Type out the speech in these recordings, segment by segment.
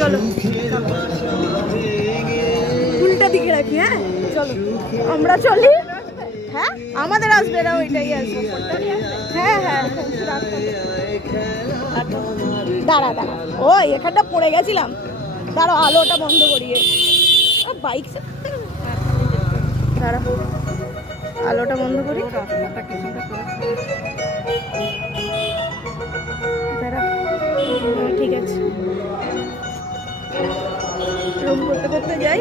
চলো উল্টা দিকে রাখি। হ্যাঁ চলো আমরা চলি। হ্যাঁ আমাদের আসবে না, ওইটাই আসবে। হ্যাঁ হ্যাঁ দাঁড়া দাঁড়া, ও এখানটা পড়ে গেছিলাম। দাঁড়া আলোটা বন্ধ করিয়ে বাইক দাঁড়া, আলোটা বন্ধ করি। দাঁড়া ঠিক আছে, রুম করতে করতে যাই।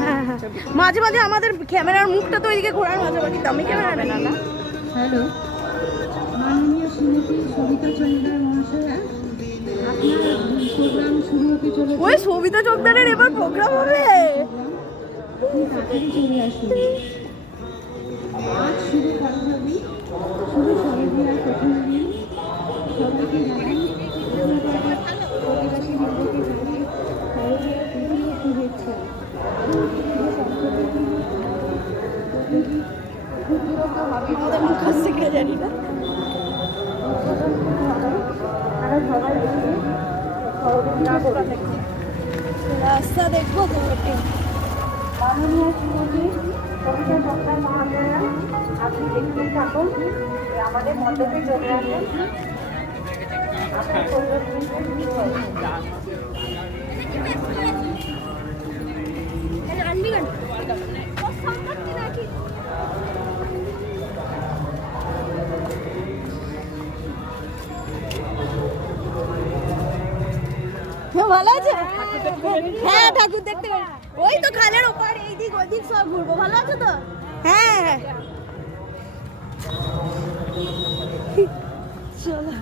হ্যাঁ হ্যাঁ মাঝে মাঝে আমাদের ক্যামেরার মুখটা তো ওইদিকে ঘোরার মাঝামাঝি, দামি ক্যামেরা না। হ্যালো, মাননীয় শ্রীমতী সবিতা চন্দ্র মহাশয়া, আপনার প্রোগ্রাম শুরু হতে চলেছে। ওই সবিতা চোখদারের এবার প্রোগ্রাম হবে। তাড়াতাড়ি চলে আসুন। আজ শুরু করা হবে শুভ সর্বদিনের প্রথম দিন। সবাইকে জানাই প্রতিবাসী বৃন্দকে জানাই শারদীয়ার বিভিন্ন শুভেচ্ছা। আমাদের মুখ আসছে কে জানি না। রাস্তা দেখবো তো একটু। মাননীয় শ্রীমতী সবিতা চন্দ্র মহাশয়া, আপনি দেখতে থাকুন, আমাদের মণ্ডপে চলে আসুন। আপনার ভালো আছে? হ্যাঁ ঠাকুর দেখতে পারি। ওই তো খালের ওপার, এইদিক ওইদিক সব ঘুরবো। ভালো আছে তো? হ্যাঁ হ্যাঁ চলো।